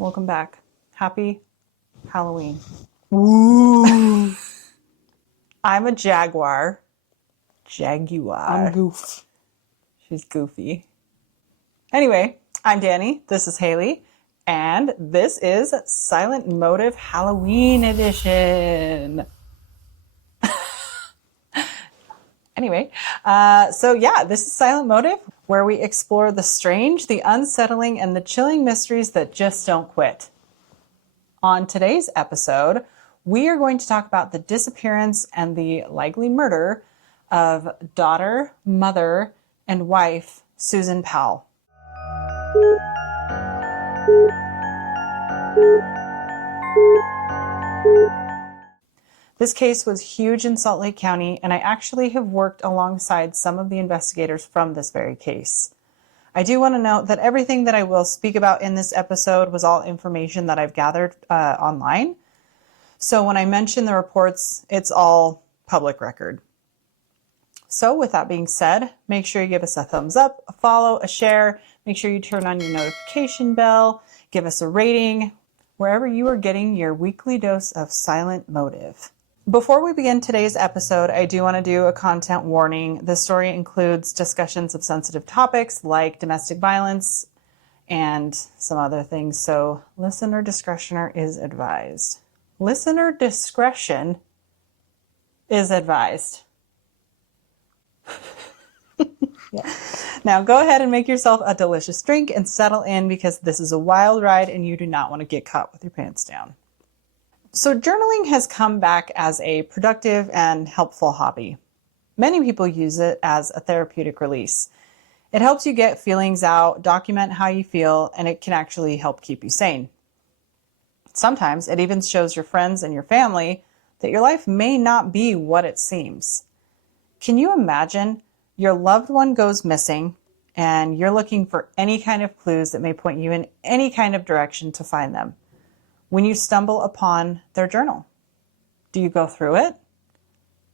Welcome back. Happy Halloween. Ooh. I'm a jaguar. Jaguar. I'm Goof. She's goofy. Anyway, I'm Danny. This is Haley. And this is Silent Motive Halloween Edition. Anyway, this is Silent Motive, where we explore the strange, the unsettling, and the chilling mysteries that just don't quit. On today's episode, we are going to talk about the disappearance and the likely murder of daughter, mother, and wife Susan Powell. This case was huge in Salt Lake County, and I actually have worked alongside some of the investigators from this very case. I do want to note that everything that I will speak about in this episode was all information that I've gathered online. So when I mention the reports, it's all public record. So with that being said, make sure you give us a thumbs up, a follow, a share. Make sure you turn on your notification bell, give us a rating, wherever you are getting your weekly dose of Silent Motive. Before we begin today's episode, I do want to do a content warning. This story includes discussions of sensitive topics like domestic violence and some other things, so listener discretion is advised. Listener discretion is advised. Yeah. Now go ahead and make yourself a delicious drink and settle in because this is a wild ride and you do not want to get caught with your pants down. So journaling has come back as a productive and helpful hobby. Many people use it as a therapeutic release. It helps you get feelings out, document how you feel, and it can actually help keep you sane. Sometimes it even shows your friends and your family that your life may not be what it seems. Can you imagine your loved one goes missing and you're looking for any kind of clues that may point you in any kind of direction to find them? When you stumble upon their journal, do you go through it?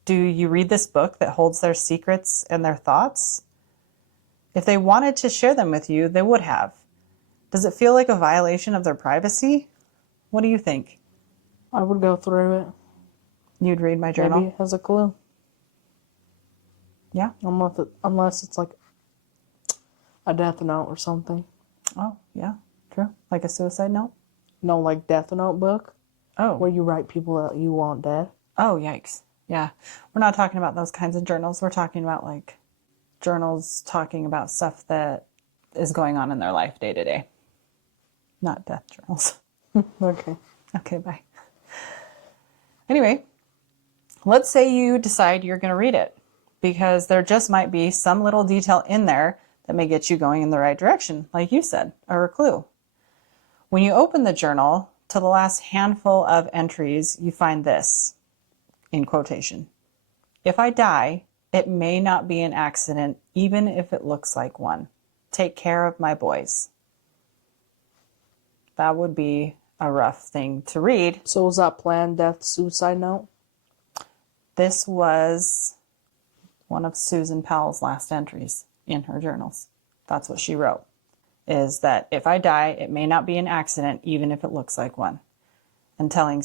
Do you read this book that holds their secrets and their thoughts? If they wanted to share them with you, they would have. Does it feel like a violation of their privacy? What do you think? I would go through it. You'd read my journal? Maybe it has a clue. Yeah? Unless it's like a death note or something. Oh, yeah, true. Like a suicide note? No, like death note book. Oh. Where you write people that you want dead. Oh, yikes. Yeah. We're not talking about those kinds of journals. We're talking about like journals talking about stuff that is going on in their life day to day. Not death journals. Okay. Okay, bye. Anyway, let's say you decide you're going to read it because there just might be some little detail in there that may get you going in the right direction, like you said, or a clue. When you open the journal, to the last handful of entries, you find this, in quotation. If I die, it may not be an accident, even if it looks like one. Take care of my boys. That would be a rough thing to read. So was that planned death suicide note? This was one of Susan Powell's last entries in her journals. That's what she wrote. Is that if I die, it may not be an accident, even if it looks like one. And telling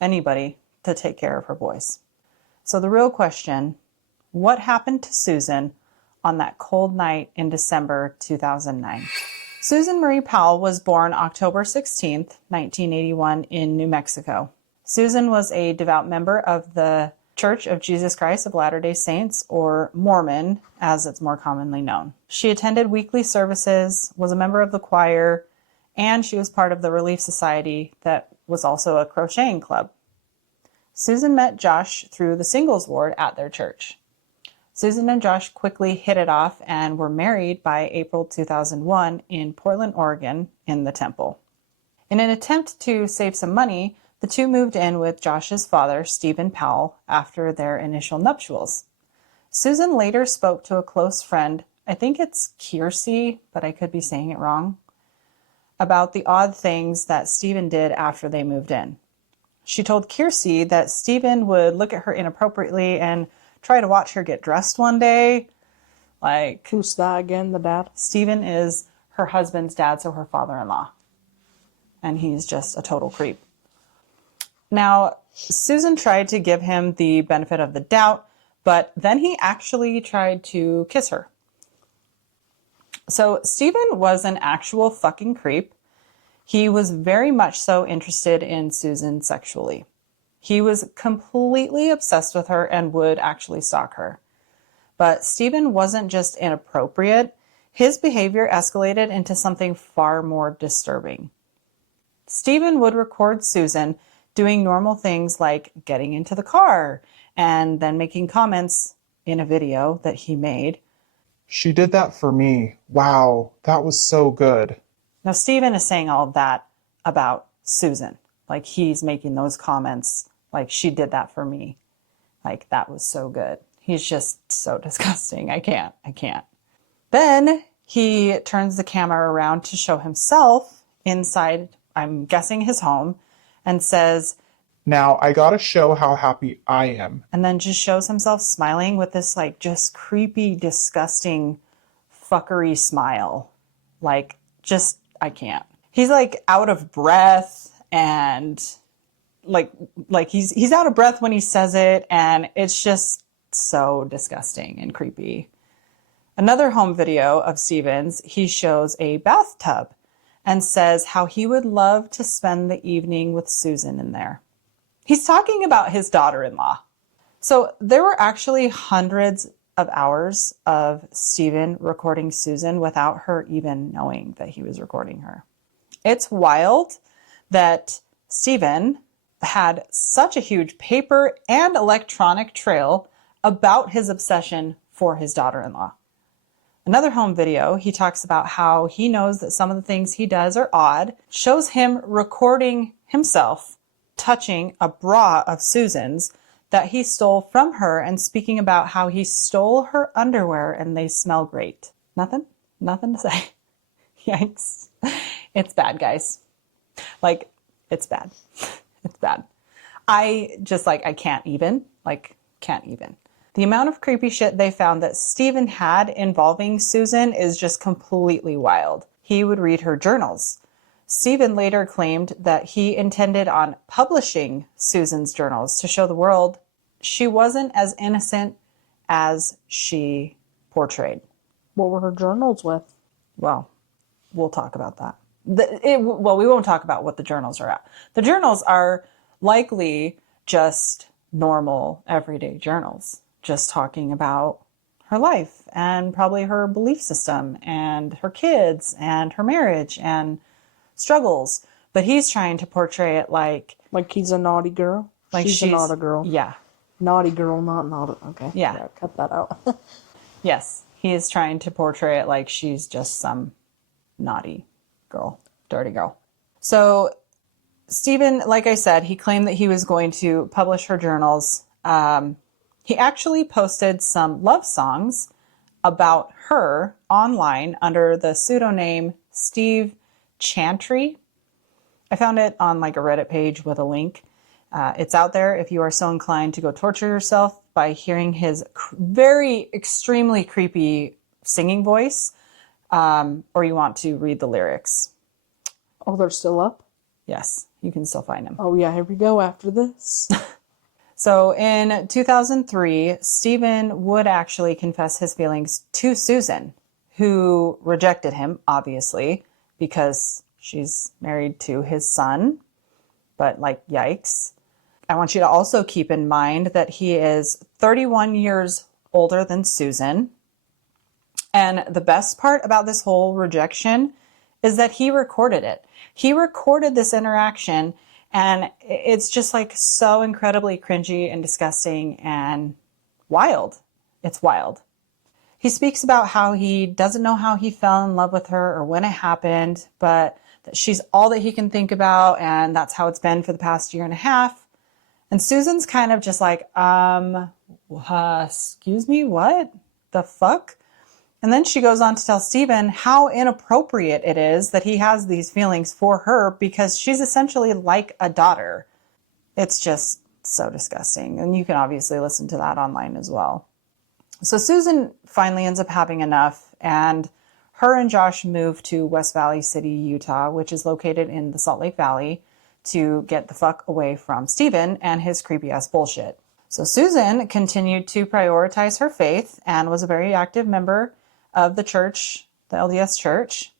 anybody, to take care of her boys. So the real question, what happened to Susan on that cold night in December 2009? Susan Marie Powell was born October 16th, 1981 in New Mexico. Susan was a devout member of the Church of Jesus Christ of Latter-day Saints, or Mormon, as it's more commonly known. She attended weekly services, was a member of the choir, and she was part of the Relief Society that was also a crocheting club. Susan met Josh through the singles ward at their church. Susan and Josh quickly hit it off and were married by April 2001 in Portland, Oregon, in the temple. In an attempt to save some money, the two moved in with Josh's father, Stephen Powell, after their initial nuptials. Susan later spoke to a close friend, I think it's Kiersey, but I could be saying it wrong, about the odd things that Stephen did after they moved in. She told Kiersey that Stephen would look at her inappropriately and try to watch her get dressed one day. Like, who's that again, the dad? Stephen is her husband's dad, so her father-in-law. and he's just a total creep. Now, Susan tried to give him the benefit of the doubt, but then he actually tried to kiss her. So Stephen was an actual fucking creep. He was very much so interested in Susan sexually. He was completely obsessed with her and would actually stalk her. But Stephen wasn't just inappropriate. His behavior escalated into something far more disturbing. Stephen would record Susan doing normal things like getting into the car and then making comments in a video that he made. She did that for me. Wow, that was so good. Now, Stephen is saying all of that about Susan. Like, he's making those comments like, she did that for me. Like, that was so good. He's just so disgusting. I can't. Then he turns the camera around to show himself inside, I'm guessing his home, and says, "Now I gotta show how happy I am." and then just shows himself smiling with this like just creepy, disgusting fuckery smile. Like, just, I can't. He's like out of breath and like he's out of breath when he says it, and it's just so disgusting and creepy. Another home video of Stephen's, he shows a bathtub and says how he would love to spend the evening with Susan in there. He's talking about his daughter-in-law. So there were actually hundreds of hours of Stephen recording Susan without her even knowing that he was recording her. It's wild that Stephen had such a huge paper and electronic trail about his obsession for his daughter-in-law. Another home video, he talks about how he knows that some of the things he does are odd, shows him recording himself touching a bra of Susan's that he stole from her and speaking about how he stole her underwear and they smell great. Nothing to say. Yikes. It's bad, guys. Like, it's bad. It's bad. I can't even. The amount of creepy shit they found that Stephen had involving Susan is just completely wild. He would read her journals. Stephen later claimed that he intended on publishing Susan's journals to show the world she wasn't as innocent as she portrayed. What were her journals with? Well, we'll talk about that. We won't talk about what the journals are at. The journals are likely just normal, everyday journals, just talking about her life and probably her belief system and her kids and her marriage and struggles. But he's trying to portray it like he's a naughty girl. Like she's a naughty girl. Yeah. Naughty girl, not naughty. Okay. Yeah. Cut that out. Yes. He is trying to portray it like she's just some naughty girl, dirty girl. So Stephen, like I said, he claimed that he was going to publish her journals. He actually posted some love songs about her online under the pseudonym Steve Chantry. I found it on like a Reddit page with a link. It's out there if you are so inclined to go torture yourself by hearing his very extremely creepy singing voice, or you want to read the lyrics. Oh, they're still up? Yes, you can still find them. Oh yeah, here we go after this. So in 2003, Stephen would actually confess his feelings to Susan, who rejected him, obviously, because she's married to his son. But like, yikes. I want you to also keep in mind that he is 31 years older than Susan. And the best part about this whole rejection is that he recorded it. He recorded this interaction, and it's just like so incredibly cringy and disgusting and wild. It's wild. He speaks about how he doesn't know how he fell in love with her or when it happened, but that she's all that he can think about, and that's how it's been for the past year and a half. And Susan's kind of just like, excuse me, what the fuck? And then she goes on to tell Stephen how inappropriate it is that he has these feelings for her because she's essentially like a daughter. It's just so disgusting. And you can obviously listen to that online as well. So Susan finally ends up having enough, and her and Josh moved to West Valley City, Utah, which is located in the Salt Lake Valley, to get the fuck away from Stephen and his creepy ass bullshit. So Susan continued to prioritize her faith and was a very active member of the church, the LDS church.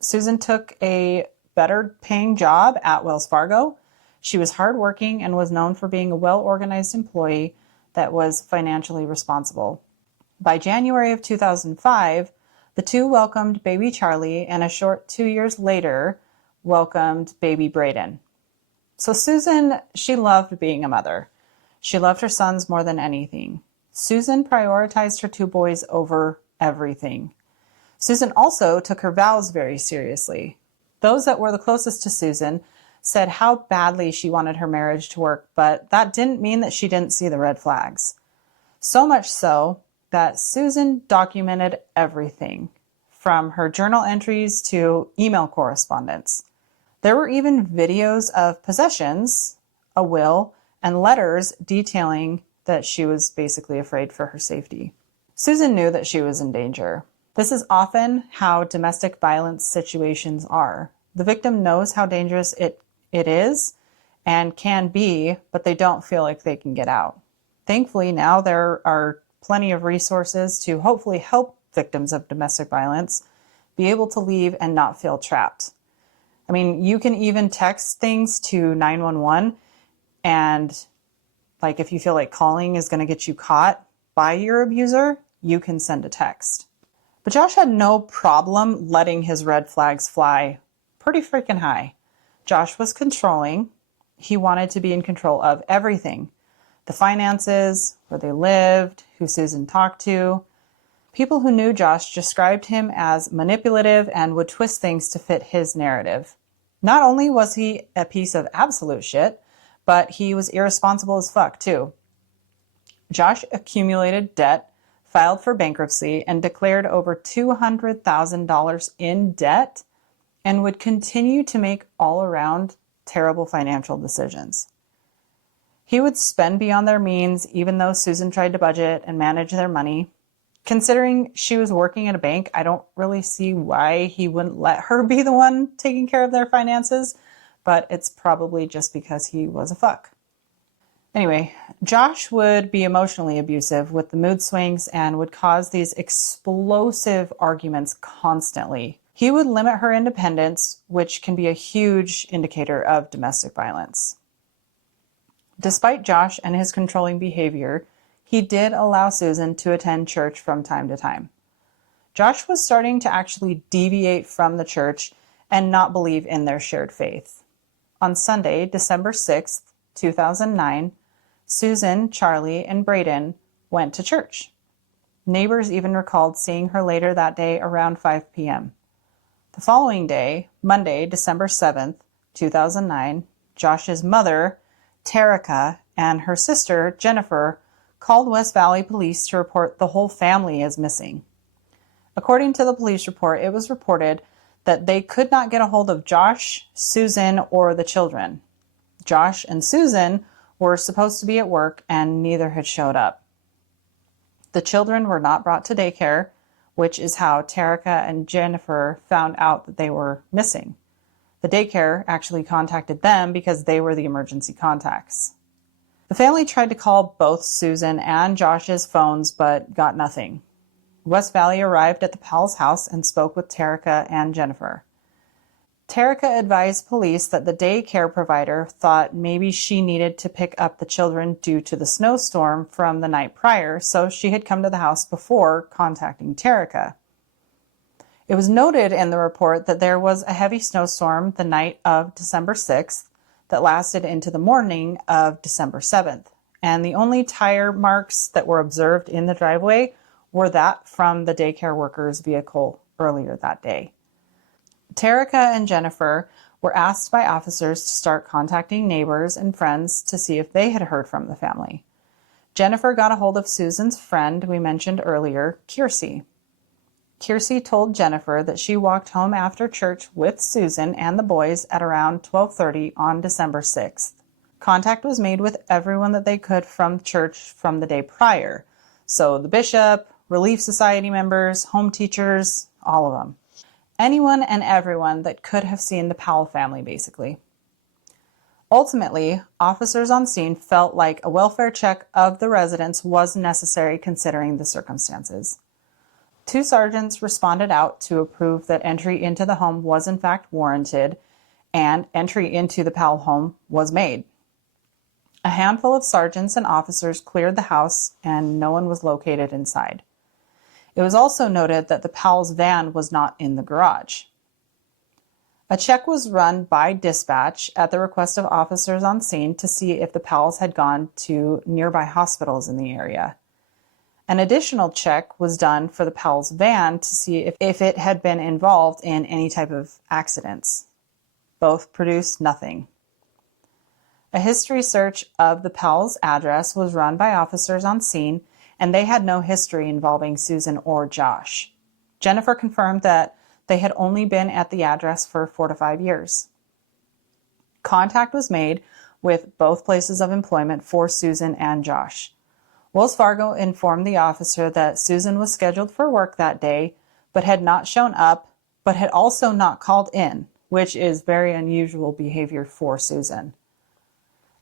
Susan took a better paying job at Wells Fargo. She was hardworking and was known for being a well-organized employee that was financially responsible. By January of 2005, the two welcomed baby Charlie, and a short 2 years later, welcomed baby Braden. So Susan, she loved being a mother. She loved her sons more than anything. Susan prioritized her two boys over everything. Susan also took her vows very seriously. Those that were the closest to Susan said how badly she wanted her marriage to work, but that didn't mean that she didn't see the red flags. So much so that Susan documented everything, from her journal entries to email correspondence. There were even videos of possessions, a will, and letters detailing that she was basically afraid for her safety. Susan knew that she was in danger. This is often how domestic violence situations are. The victim knows how dangerous it is and can be, but they don't feel like they can get out. Thankfully, now there are plenty of resources to hopefully help victims of domestic violence be able to leave and not feel trapped. I mean, you can even text things to 911, and like if you feel like calling is going to get you caught by your abuser, you can send a text. But Josh had no problem letting his red flags fly pretty freaking high. Josh was controlling. He wanted to be in control of everything. The finances, where they lived, who Susan talked to. People who knew Josh described him as manipulative and would twist things to fit his narrative. Not only was he a piece of absolute shit, but he was irresponsible as fuck too. Josh accumulated debt, filed for bankruptcy, and declared over $200,000 in debt, and would continue to make all-around terrible financial decisions. He would spend beyond their means, even though Susan tried to budget and manage their money. Considering she was working at a bank, I don't really see why he wouldn't let her be the one taking care of their finances, but it's probably just because he was a fuck. Anyway, Josh would be emotionally abusive with the mood swings and would cause these explosive arguments constantly. He would limit her independence, which can be a huge indicator of domestic violence. Despite Josh and his controlling behavior, he did allow Susan to attend church from time to time. Josh was starting to actually deviate from the church and not believe in their shared faith. On Sunday, December 6th, 2009, Susan, Charlie, and Braden went to church. Neighbors even recalled seeing her later that day around 5 p.m. The following day, Monday, December 7th, 2009, Josh's mother, Terica, and her sister, Jennifer, called West Valley Police to report the whole family is missing. According to the police report, it was reported that they could not get a hold of Josh, Susan, or the children. Josh and Susan were supposed to be at work, and neither had showed up. The children were not brought to daycare, which is how Terica and Jennifer found out that they were missing. The daycare actually contacted them because they were the emergency contacts. The family tried to call both Susan and Josh's phones, but got nothing. West Valley arrived at the Powell's house and spoke with Terica and Jennifer. Terica advised police that the daycare provider thought maybe she needed to pick up the children due to the snowstorm from the night prior, so she had come to the house before contacting Terica. It was noted in the report that there was a heavy snowstorm the night of December 6th that lasted into the morning of December 7th, and the only tire marks that were observed in the driveway were that from the daycare worker's vehicle earlier that day. Terica and Jennifer were asked by officers to start contacting neighbors and friends to see if they had heard from the family. Jennifer got a hold of Susan's friend we mentioned earlier, Kiersey. Kiersey told Jennifer that she walked home after church with Susan and the boys at around 12:30 on December 6th. Contact was made with everyone that they could from church from the day prior. So the bishop, Relief Society members, home teachers, all of them. anyone and everyone that could have seen the Powell family, basically. Ultimately, officers on scene felt like a welfare check of the residence was necessary considering the circumstances. 2 sergeants responded out to approve that entry into the home was in fact warranted, and entry into the Powell home was made. A handful of sergeants and officers cleared the house, and no one was located inside. It was also noted that the Powell's van was not in the garage. A check was run by dispatch at the request of officers on scene to see if the Powells had gone to nearby hospitals in the area. An additional check was done for the Powell's van to see if it had been involved in any type of accidents. Both produced nothing. A history search of the Powell's address was run by officers on scene, and they had no history involving Susan or Josh. Jennifer confirmed that they had only been at the address for 4 to 5 years. Contact was made with both places of employment for Susan and Josh. Wells Fargo informed the officer that Susan was scheduled for work that day, but had not shown up, but had also not called in, which is very unusual behavior for Susan.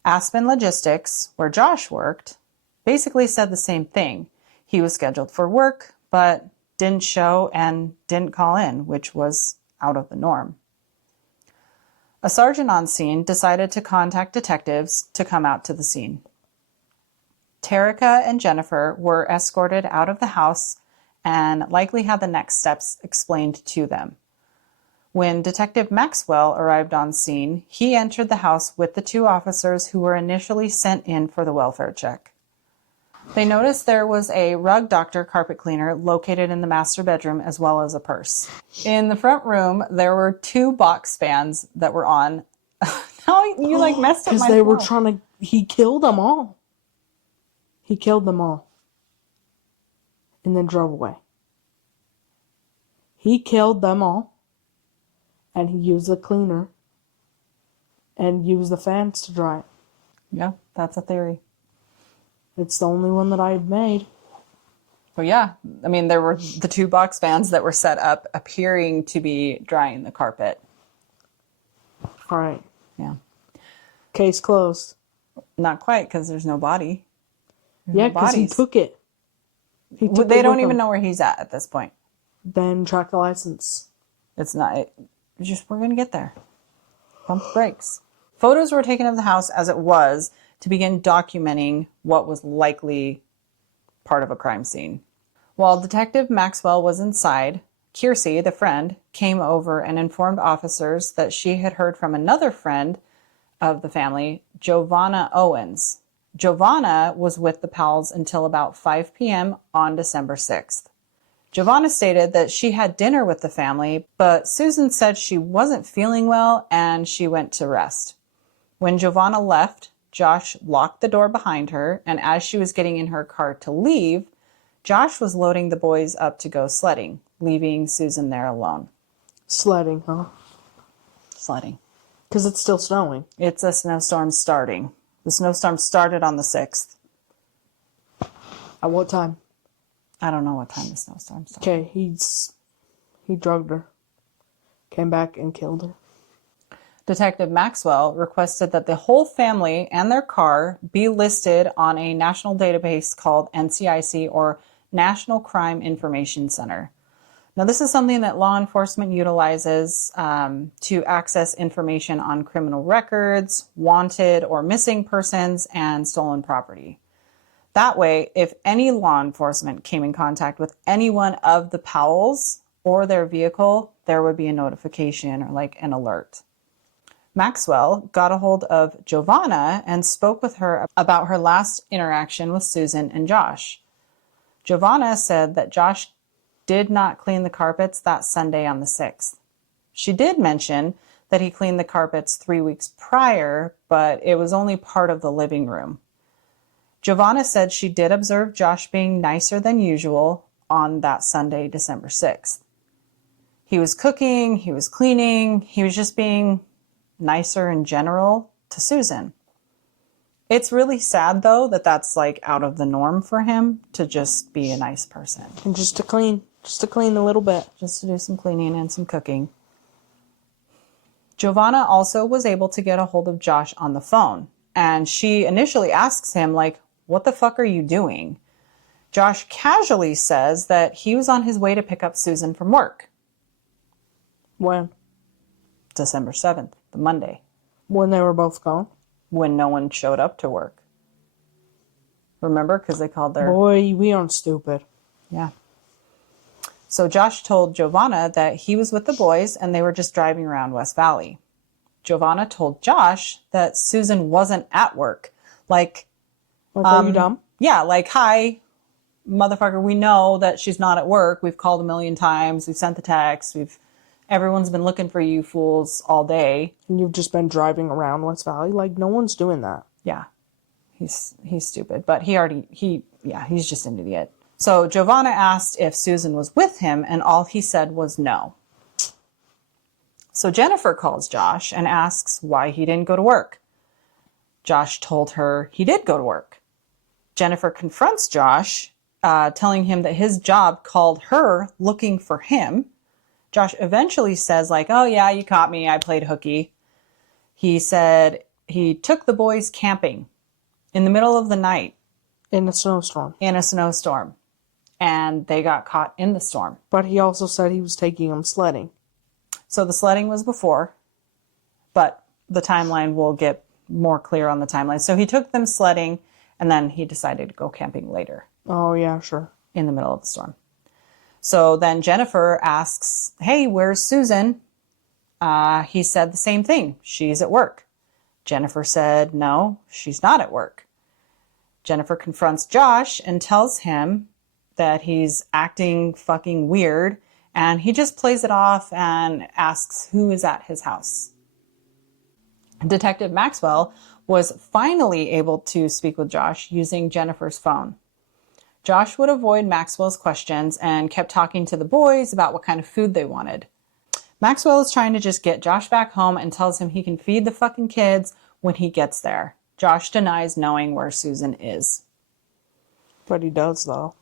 Aspen Logistics, where Josh worked, basically said the same thing. He was scheduled for work, but didn't show and didn't call in, which was out of the norm. A sergeant on scene decided to contact detectives to come out to the scene. Terica and Jennifer were escorted out of the house and likely had the next steps explained to them. When Detective Maxwell arrived on scene, he entered the house with the 2 officers who were initially sent in for the welfare check. They noticed there was a rug doctor carpet cleaner located in the master bedroom as well as a purse. In the front room, there were 2 box fans that were on. Now you messed up my Because they were flow. trying to... He killed them all. He killed them all. And then drove away. He killed them all. And he used the cleaner. And used the fans to dry it. Yeah, that's a theory. It's the only one that I've made. Well, yeah. I mean, there were the 2 box fans that were set up appearing to be drying the carpet. All right. Yeah. Case closed. Not quite, because there's no body. Yeah, because he took it. They don't even know where he's at this point. Then track the license. It's not... we're going to get there. Pump the brakes. Photos were taken of the house as it was to begin documenting what was likely part of a crime scene. While Detective Maxwell was inside, Kiersey, the friend, came over and informed officers that she had heard from another friend of the family, Giovanna Owens. Giovanna was with the Powells until about 5 p.m. on December 6th. Giovanna stated that she had dinner with the family, but Susan said she wasn't feeling well and she went to rest. When Giovanna left, Josh locked the door behind her, and as she was getting in her car to leave, Josh was loading the boys up to go sledding, leaving Susan there alone. Sledding, huh? Sledding. Because it's still snowing. It's a snowstorm starting. The snowstorm started on the 6th. At what time? I don't know what time the snowstorm started. Okay, he drugged her. Came back and killed her. Detective Maxwell requested that the whole family and their car be listed on a national database called NCIC, or National Crime Information Center. Now, this is something that law enforcement utilizes to access information on criminal records, wanted or missing persons, and stolen property. That way, if any law enforcement came in contact with any one of the Powells or their vehicle, there would be a notification or like an alert. Maxwell got a hold of Giovanna and spoke with her about her last interaction with Susan and Josh. Giovanna said that Josh did not clean the carpets that Sunday on the 6th. She did mention that he cleaned the carpets 3 weeks prior, but it was only part of the living room. Giovanna said she did observe Josh being nicer than usual on that Sunday, December 6th. He was cooking, he was cleaning, he was just being nicer in general to Susan. It's really sad, though, that that's like out of the norm for him to just be a nice person. And just to clean. Just to clean a little bit. Just to do some cleaning and some cooking. Giovanna also was able to get a hold of Josh on the phone. And she initially asks him, like, what the fuck are you doing? Josh casually says that he was on his way to pick up Susan from work. When? December 7th, the Monday. When they were both gone? When no one showed up to work. Remember? Because they called their... Boy, we aren't stupid. Yeah. So Josh told Giovanna that he was with the boys and they were just driving around West Valley. Giovanna told Josh that Susan wasn't at work. Like, are you dumb? Yeah, like, hi, motherfucker, we know that she's not at work. We've called a million times. We've sent the text. Everyone's been looking for you fools all day. And you've just been driving around West Valley? Like, no one's doing that. Yeah. He's stupid. But he's just an idiot. So Giovanna asked if Susan was with him, and all he said was no. So Jennifer calls Josh and asks why he didn't go to work. Josh told her he did go to work. Jennifer confronts Josh, telling him that his job called her looking for him. Josh eventually says, like, oh yeah, you caught me. I played hooky. He said he took the boys camping in the middle of the night. In a snowstorm. And they got caught in the storm. But he also said he was taking them sledding. So the sledding was before, but the timeline will get more clear on the timeline. So he took them sledding, and then he decided to go camping later. Oh, yeah, sure. In the middle of the storm. So then Jennifer asks, hey, where's Susan? He said the same thing. She's at work. Jennifer said, no, she's not at work. Jennifer confronts Josh and tells him that he's acting fucking weird, and he just plays it off and asks who is at his house. Detective Maxwell was finally able to speak with Josh using Jennifer's phone. Josh would avoid Maxwell's questions and kept talking to the boys about what kind of food they wanted. Maxwell is trying to just get Josh back home and tells him he can feed the fucking kids when he gets there. Josh denies knowing where Susan is. But he does, though.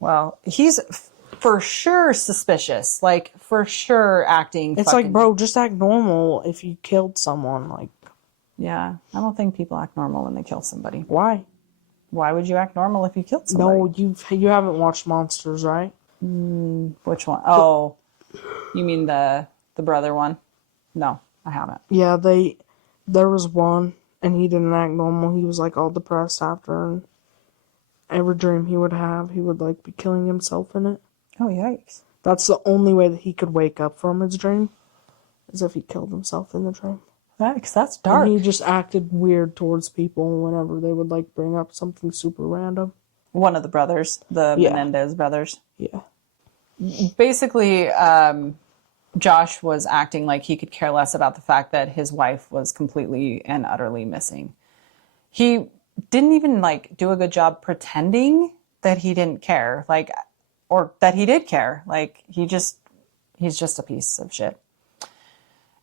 Well, he's for sure suspicious. Like, for sure acting It's fucking... like, bro, just act normal if you killed someone. Like, yeah, I don't think people act normal when they kill somebody. why? Why would you act normal if you killed somebody? No, you haven't watched Monsters, right? Which one? Oh, you mean the brother one? No, I haven't. Yeah, there was one, and he didn't act normal. He was, like, all depressed after, and every dream he would have, he would, like, be killing himself in it. Oh, yikes. That's the only way that he could wake up from his dream, is if he killed himself in the dream. That's dark. And he just acted weird towards people whenever they would, like, bring up something super random. One of the brothers, the Menendez brothers. Yeah. Basically, Josh was acting like he could care less about the fact that his wife was completely and utterly missing. He didn't even, like, do a good job pretending that he didn't care, like, or that he did care. Like, he's just a piece of shit.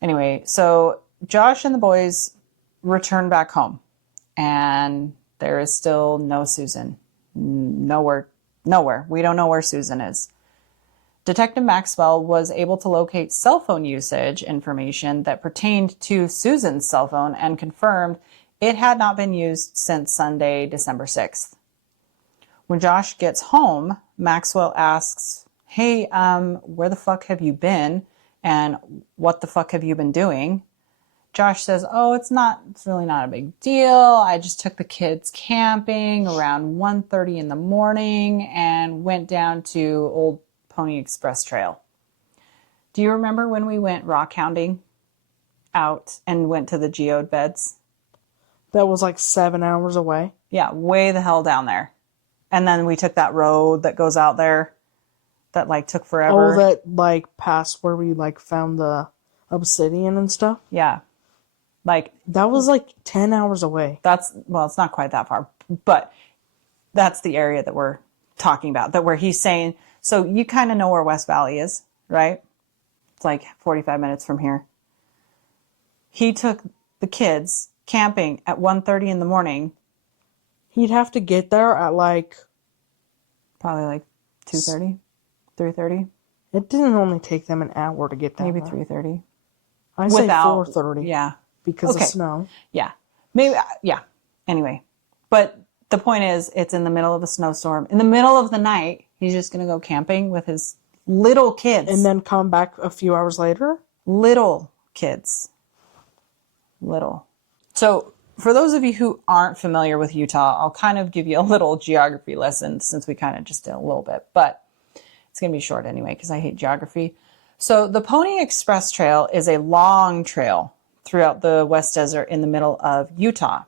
Anyway, so Josh and the boys return back home, and there is still no Susan. Nowhere. We don't know where Susan is. Detective Maxwell was able to locate cell phone usage information that pertained to Susan's cell phone and confirmed it had not been used since Sunday, December 6th. When Josh gets home, Maxwell asks, hey, where the fuck have you been? And what the fuck have you been doing? Josh says, oh, it's really not a big deal. I just took the kids camping around 1:30 in the morning and went down to Old Pony Express Trail. Do you remember when we went rock hounding out and went to the geode beds? That was like 7 hours away. Yeah, way the hell down there. And then we took that road that goes out there that, like, took forever. Oh, that, like, past where we, like, found the obsidian and stuff? Yeah. Like, that was like 10 hours away. Well, it's not quite that far, but that's the area that we're talking about, that where he's saying, so you kind of know where West Valley is, right? It's like 45 minutes from here. He took the kids camping at 1:30 in the morning. He'd have to get there at like... Probably like 2:30. 3:30? It didn't only take them an hour to get down Maybe there. 3:30. I say Without 4:30. Yeah. Because Okay. of snow. Yeah. Maybe, yeah. Anyway. But the point is, it's in the middle of a snowstorm. In the middle of the night, he's just going to go camping with his little kids. And then come back a few hours later? Little kids. Little. So, for those of you who aren't familiar with Utah, I'll kind of give you a little geography lesson since we kind of just did a little bit. But it's going to be short anyway because I hate geography. So, the Pony Express Trail is a long trail throughout the West Desert in the middle of Utah.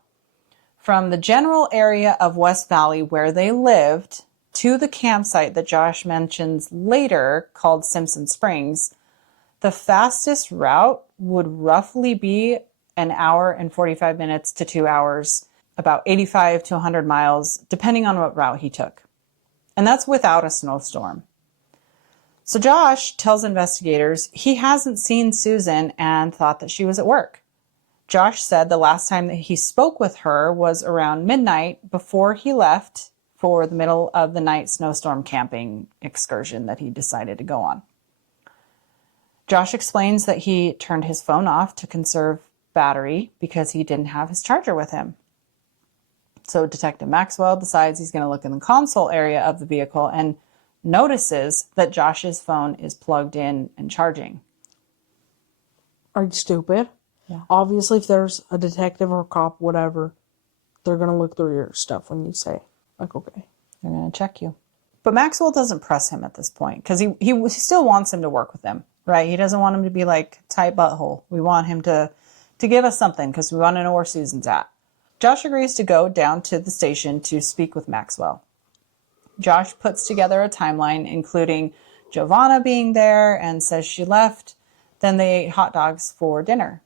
From the general area of West Valley where they lived to the campsite that Josh mentions later called Simpson Springs, the fastest route would roughly be an hour and 45 minutes to 2 hours, about 85 to 100 miles, depending on what route he took. And that's without a snowstorm. So Josh tells investigators he hasn't seen Susan and thought that she was at work. Josh said the last time that he spoke with her was around midnight before he left for the middle of the night snowstorm camping excursion that he decided to go on. Josh explains that he turned his phone off to conserve battery because he didn't have his charger with him. So Detective Maxwell decides he's going to look in the console area of the vehicle and notices that Josh's phone is plugged in and charging. Are you stupid? Yeah. Obviously, if there's a detective or a cop, whatever, they're going to look through your stuff when you say, like, okay. They're going to check you. But Maxwell doesn't press him at this point because he still wants him to work with him, right? He doesn't want him to be like tight butthole. We want him to give us something because we want to know where Susan's at. Josh agrees to go down to the station to speak with Maxwell. Josh puts together a timeline, including Giovanna being there and says she left. Then they ate hot dogs for dinner.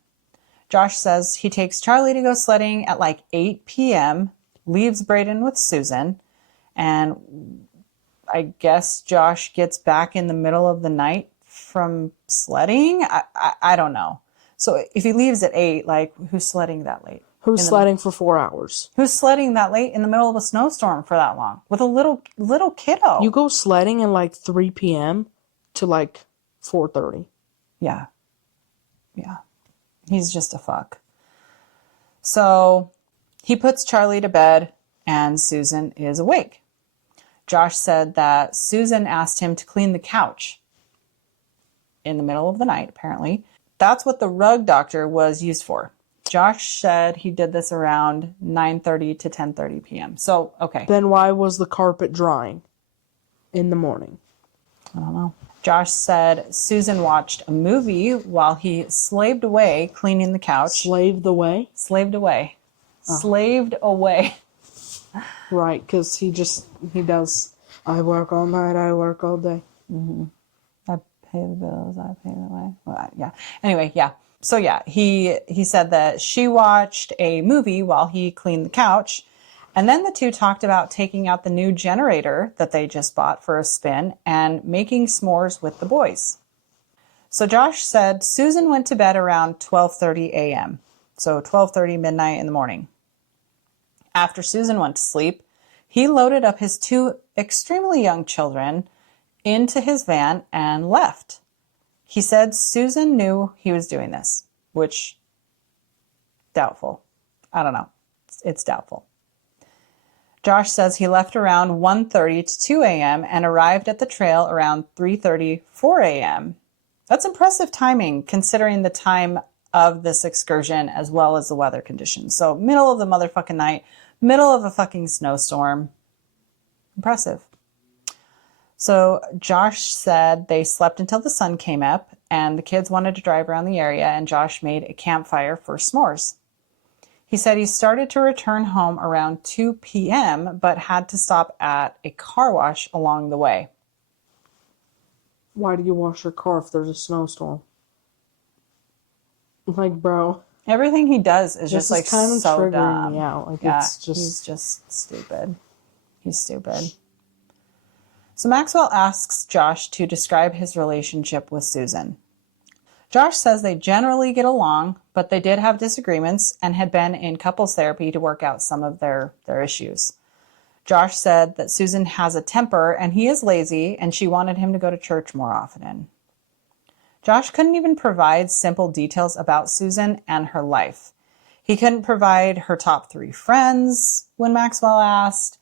Josh says he takes Charlie to go sledding at like 8 p.m., leaves Braden with Susan, and I guess Josh gets back in the middle of the night from sledding. I don't know. So if he leaves at 8, like, who's sledding that late? Who's sledding for 4 hours? Who's sledding that late in the middle of a snowstorm for that long with a little kiddo? You go sledding at like 3 p.m. to like 4:30. Yeah. He's just a fuck. So he puts Charlie to bed and Susan is awake. Josh said that Susan asked him to clean the couch in the middle of the night, apparently. That's what the rug doctor was used for. Josh said he did this around 9:30 to 10:30 p.m. So, okay. Then why was the carpet drying in the morning? I don't know. Josh said Susan watched a movie while he slaved away cleaning the couch. Slaved away? Slaved away. Slaved away. Right, because he does, I work all night, I work all day. Mm-hmm. I pay the bills, I pay the way. Well, yeah. Anyway, yeah. So yeah, he said that she watched a movie while he cleaned the couch. And then the two talked about taking out the new generator that they just bought for a spin and making s'mores with the boys. So Josh said Susan went to bed around 12:30 a.m. So 12:30 midnight in the morning. After Susan went to sleep, he loaded up his 2 extremely young children into his van and left. He said Susan knew he was doing this, which, doubtful. I don't know. It's doubtful. Josh says he left around 1:30 to 2 a.m. and arrived at the trail around 3:30, 4 a.m. That's impressive timing considering the time of this excursion as well as the weather conditions. So middle of the motherfucking night, middle of a fucking snowstorm. Impressive. So Josh said they slept until the sun came up and the kids wanted to drive around the area and Josh made a campfire for s'mores. He said he started to return home around 2 p.m. but had to stop at a car wash along the way. Why do you wash your car if there's a snowstorm? Like, bro. Everything he does is just like kind of so triggering dumb. me out. Like, Yeah, it's just... he's just stupid. He's stupid. So Maxwell asks Josh to describe his relationship with Susan. Josh says they generally get along, but they did have disagreements and had been in couples therapy to work out some of their issues. Josh said that Susan has a temper and he is lazy, and she wanted him to go to church more often. Josh couldn't even provide simple details about Susan and her life. He couldn't provide her top 3 friends when Maxwell asked.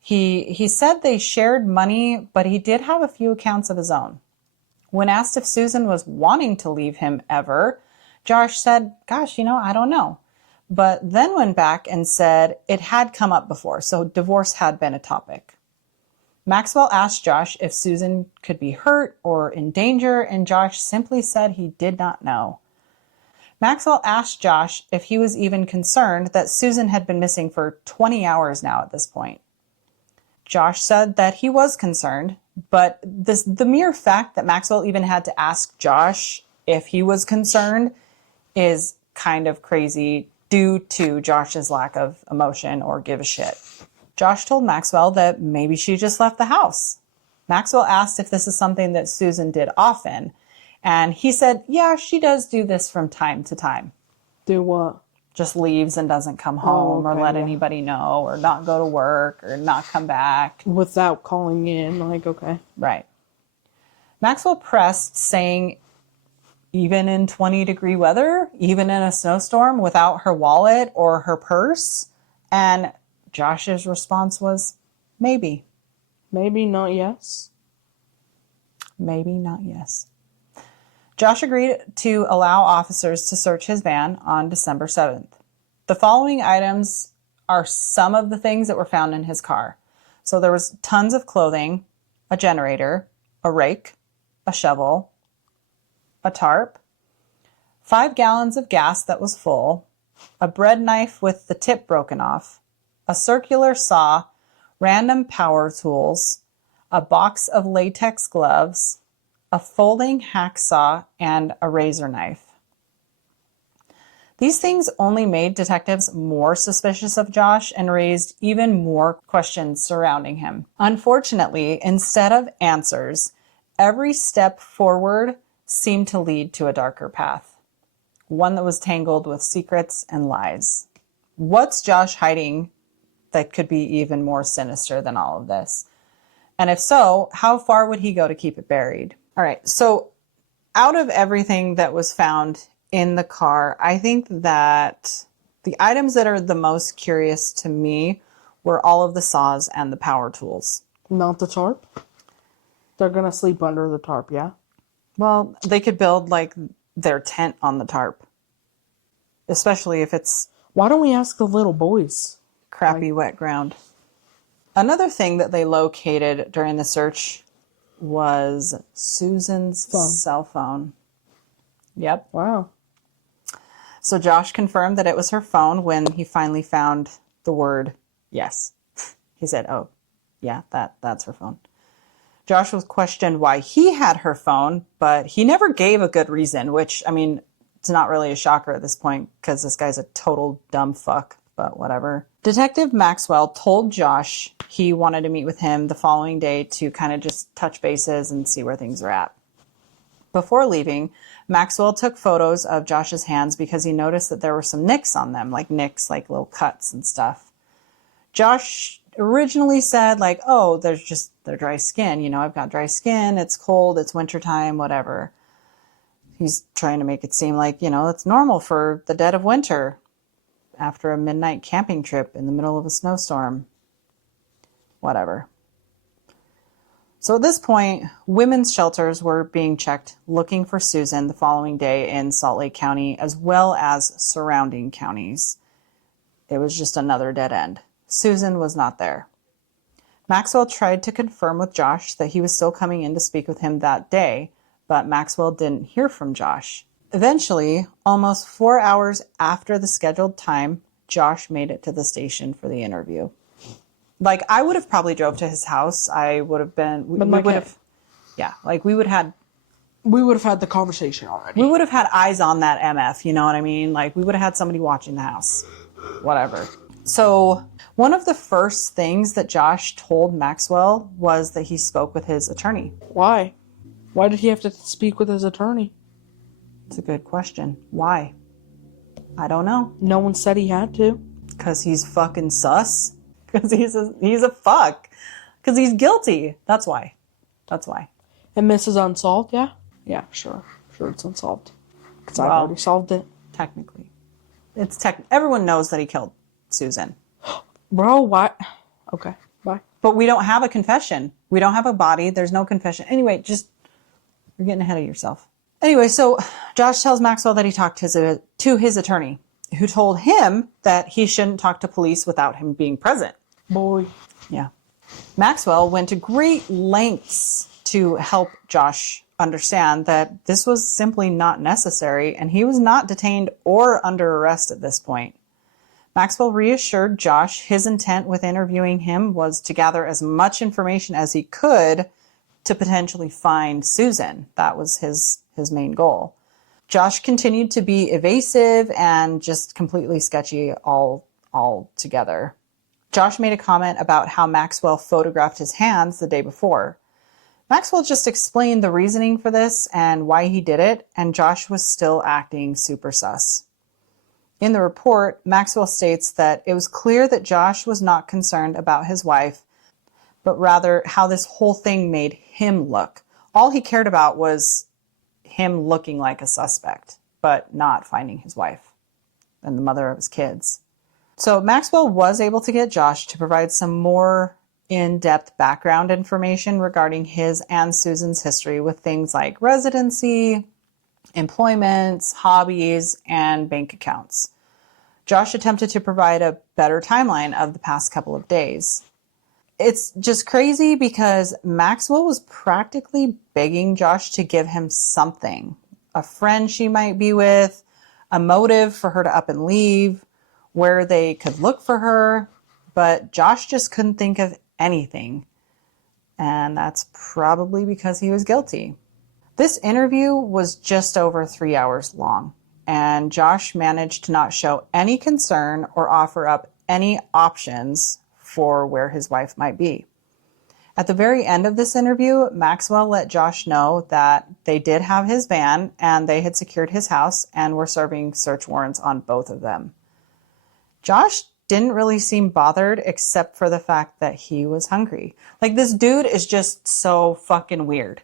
He said they shared money, but he did have a few accounts of his own. When asked if Susan was wanting to leave him ever, Josh said, gosh, I don't know. But then went back and said it had come up before, so divorce had been a topic. Maxwell asked Josh if Susan could be hurt or in danger, and Josh simply said he did not know. Maxwell asked Josh if he was even concerned that Susan had been missing for 20 hours now at this point. Josh said that he was concerned, but the mere fact that Maxwell even had to ask Josh if he was concerned is kind of crazy due to Josh's lack of emotion or give a shit. Josh told Maxwell that maybe she just left the house. Maxwell asked if this is something that Susan did often, and he said, yeah, she does do this from time to time. Do what? Just leaves and doesn't come home or let anybody know, or not go to work or not come back. Without calling in, okay. Right. Maxwell pressed, saying even in 20-degree weather, even in a snowstorm, without her wallet or her purse? And Josh's response was, maybe. Maybe, not yes. Maybe, not yes. Josh agreed to allow officers to search his van on December 7th. The following items are some of the things that were found in his car. So there was tons of clothing, a generator, a rake, a shovel, a tarp, 5 gallons of gas that was full, a bread knife with the tip broken off, a circular saw, random power tools, a box of latex gloves, a folding hacksaw, and a razor knife. These things only made detectives more suspicious of Josh and raised even more questions surrounding him. Unfortunately, instead of answers, every step forward seemed to lead to a darker path, one that was tangled with secrets and lies. What's Josh hiding that could be even more sinister than all of this? And if so, how far would he go to keep it buried? All right, so out of everything that was found in the car, I think that the items that are the most curious to me were all of the saws and the power tools. Not the tarp? They're going to sleep under the tarp, yeah? Well, they could build their tent on the tarp, especially if it's Why don't we ask the little boys? Crappy wet ground. Another thing that they located during the search was Susan's cell phone. Yep. Wow. So Josh confirmed that it was her phone when he finally found the word yes. He said, oh, yeah, that's her phone. Josh was questioned why he had her phone, but he never gave a good reason, which, it's not really a shocker at this point because this guy's a total dumb fuck, but whatever. Detective Maxwell told Josh he wanted to meet with him the following day to kind of just touch bases and see where things are at. Before leaving, Maxwell took photos of Josh's hands because he noticed that there were some nicks on them, like little cuts and stuff. Josh originally said oh, they're dry skin. I've got dry skin. It's cold. It's wintertime, whatever. He's trying to make it seem like, it's normal for the dead of winter after a midnight camping trip in the middle of a snowstorm. Whatever. So at this point, women's shelters were being checked, looking for Susan the following day in Salt Lake County, as well as surrounding counties. It was just another dead end. Susan was not there. Maxwell tried to confirm with Josh that he was still coming in to speak with him that day, but Maxwell didn't hear from Josh. Eventually, almost 4 hours after the scheduled time, Josh made it to the station for the interview. I would have probably drove to his house. I would have been, we would have had the conversation already. We would have had eyes on that MF, you know what I mean? We would have had somebody watching the house. Whatever. So one of the first things that Josh told Maxwell was that he spoke with his attorney. Why? Why did he have to speak with his attorney? It's a good question. Why? I don't know. No one said he had to. Because he's fucking sus? Because he's a fuck. Because he's guilty. That's why. And Mrs. Unsolved, yeah? Yeah, sure. Sure it's unsolved. Because I've already solved it. Technically. Everyone knows that he killed Susan. Bro, why? Okay, bye. But we don't have a confession. We don't have a body. There's no confession. Anyway, you're getting ahead of yourself. Anyway, so Josh tells Maxwell that he talked to his attorney, who told him that he shouldn't talk to police without him being present. Boy. Yeah. Maxwell went to great lengths to help Josh understand that this was simply not necessary, and he was not detained or under arrest at this point. Maxwell reassured Josh his intent with interviewing him was to gather as much information as he could to potentially find Susan. That was his main goal. Josh continued to be evasive and just completely sketchy all together. Josh made a comment about how Maxwell photographed his hands the day before. Maxwell just explained the reasoning for this and why he did it, and Josh was still acting super sus. In the report, Maxwell states that it was clear that Josh was not concerned about his wife, but rather how this whole thing made him look. All he cared about was him looking like a suspect, but not finding his wife and the mother of his kids. So Maxwell was able to get Josh to provide some more in-depth background information regarding his and Susan's history with things like residency, employments, hobbies, and bank accounts. Josh attempted to provide a better timeline of the past couple of days. It's just crazy because Maxwell was practically begging Josh to give him something. A friend she might be with, a motive for her to up and leave, where they could look for her, but Josh just couldn't think of anything. And that's probably because he was guilty. This interview was just over 3 hours long, and Josh managed to not show any concern or offer up any options for where his wife might be. At the very end of this interview, Maxwell let Josh know that they did have his van and they had secured his house and were serving search warrants on both of them. Josh didn't really seem bothered except for the fact that he was hungry. Like, this dude is just so fucking weird.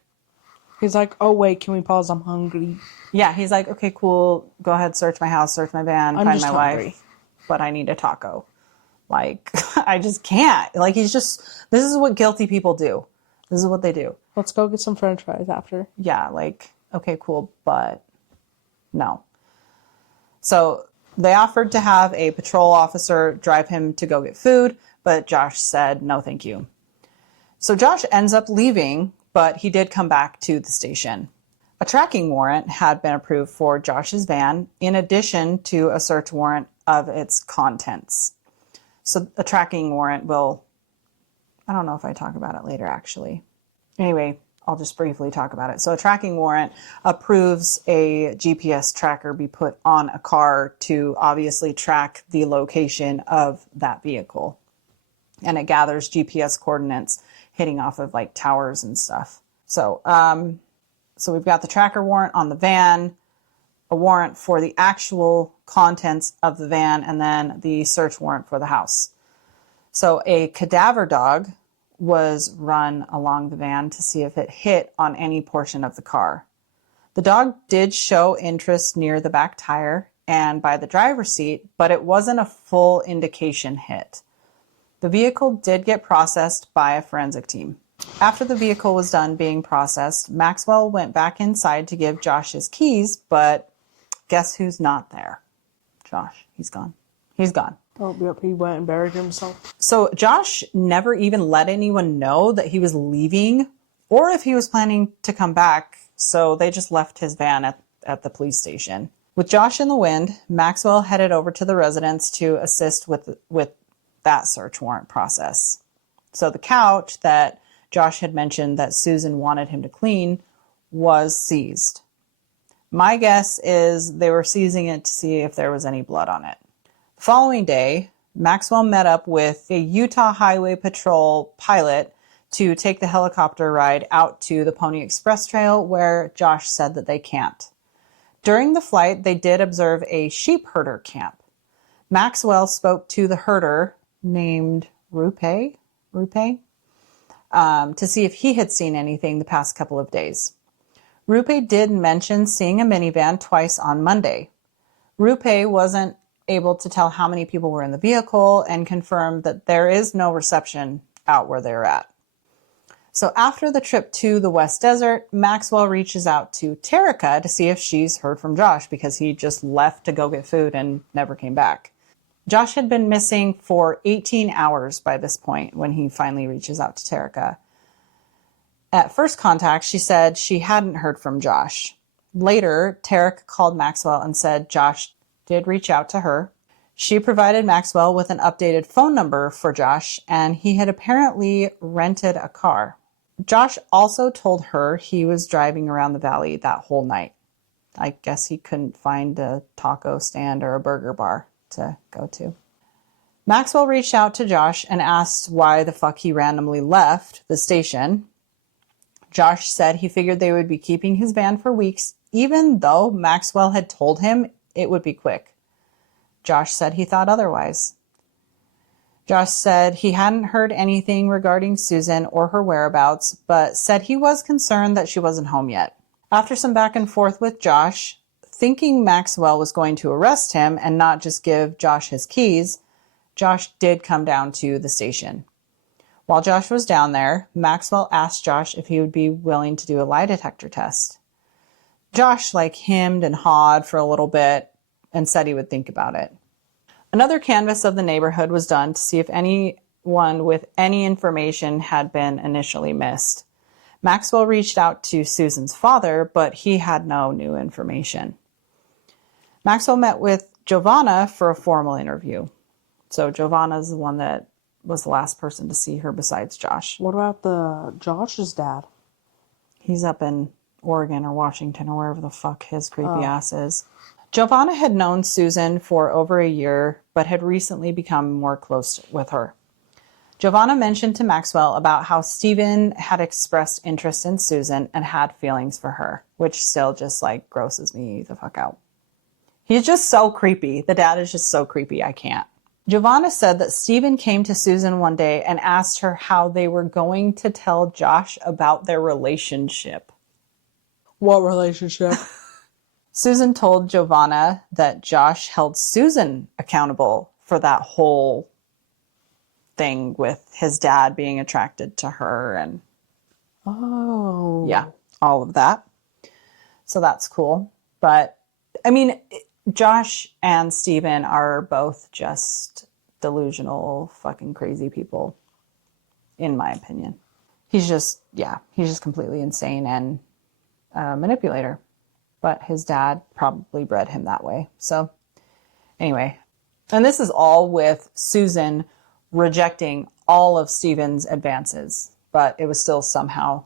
He's like, oh wait, can we pause? I'm hungry. Yeah, he's like, okay, cool. Go ahead, search my house, search my van, find my wife. But I need a taco. Like, I just can't. Like, this is what guilty people do. This is what they do. Let's go get some french fries after. Yeah, like, okay, cool, but no. So they offered to have a patrol officer drive him to go get food, but Josh said, no, thank you. So Josh ends up leaving, but he did come back to the station. A tracking warrant had been approved for Josh's van, in addition to a search warrant of its contents. So a tracking warrant I don't know if I talk about it later, actually. Anyway, I'll just briefly talk about it. So a tracking warrant approves a GPS tracker be put on a car to obviously track the location of that vehicle. And it gathers GPS coordinates hitting off of like towers and stuff. So we've got the tracker warrant on the van, a warrant for the actual contents of the van, and then the search warrant for the house. So a cadaver dog was run along the van to see if it hit on any portion of the car. The dog did show interest near the back tire and by the driver's seat, but it wasn't a full indication hit. The vehicle did get processed by a forensic team. After the vehicle was done being processed, Maxwell went back inside to give Josh his keys, but guess who's not there? Josh. He's gone. He's gone. Oh, yep, he went and buried himself. So Josh never even let anyone know that he was leaving or if he was planning to come back, so they just left his van at the police station. With Josh in the wind, Maxwell headed over to the residence to assist with that search warrant process. So the couch that Josh had mentioned that Susan wanted him to clean was seized. My guess is they were seizing it to see if there was any blood on it. The following day, Maxwell met up with a Utah Highway Patrol pilot to take the helicopter ride out to the Pony Express Trail where Josh said that they camped. During the flight, they did observe a sheep herder camp. Maxwell spoke to the herder named Rupe, to see if he had seen anything the past couple of days. Rupe did mention seeing a minivan twice on Monday. Rupe wasn't able to tell how many people were in the vehicle and confirmed that there is no reception out where they're at. So after the trip to the West Desert, Maxwell reaches out to Terica to see if she's heard from Josh because he just left to go get food and never came back. Josh had been missing for 18 hours by this point when he finally reaches out to Terica. At first contact, she said she hadn't heard from Josh. Later, Terica called Maxwell and said Josh did reach out to her. She provided Maxwell with an updated phone number for Josh, and he had apparently rented a car. Josh also told her he was driving around the valley that whole night. I guess he couldn't find a taco stand or a burger bar to go to. Maxwell reached out to Josh and asked why the fuck he randomly left the station. Josh said he figured they would be keeping his van for weeks, even though Maxwell had told him it would be quick. Josh said he thought otherwise. Josh said he hadn't heard anything regarding Susan or her whereabouts, but said he was concerned that she wasn't home yet. After some back and forth with Josh, thinking Maxwell was going to arrest him and not just give Josh his keys, Josh did come down to the station. While Josh was down there, Maxwell asked Josh if he would be willing to do a lie detector test. Josh hemmed and hawed for a little bit and said he would think about it. Another canvass of the neighborhood was done to see if anyone with any information had been initially missed. Maxwell reached out to Susan's father, but he had no new information. Maxwell met with Giovanna for a formal interview. So Giovanna's the one that was the last person to see her besides Josh. What about Josh's dad? He's up in Oregon or Washington or wherever the fuck his creepy ass is. Giovanna had known Susan for over a year, but had recently become more close with her. Giovanna mentioned to Maxwell about how Stephen had expressed interest in Susan and had feelings for her, which still just grosses me the fuck out. He's just so creepy. The dad is just so creepy. I can't. Giovanna said that Stephen came to Susan one day and asked her how they were going to tell Josh about their relationship. What relationship? Susan told Giovanna that Josh held Susan accountable for that whole thing with his dad being attracted to her and all of that. So that's cool. But I mean, Josh and Stephen are both just delusional, fucking crazy people, in my opinion. He's just completely insane and a manipulator. But his dad probably bred him that way. So anyway, and this is all with Susan rejecting all of Stephen's advances, but it was still somehow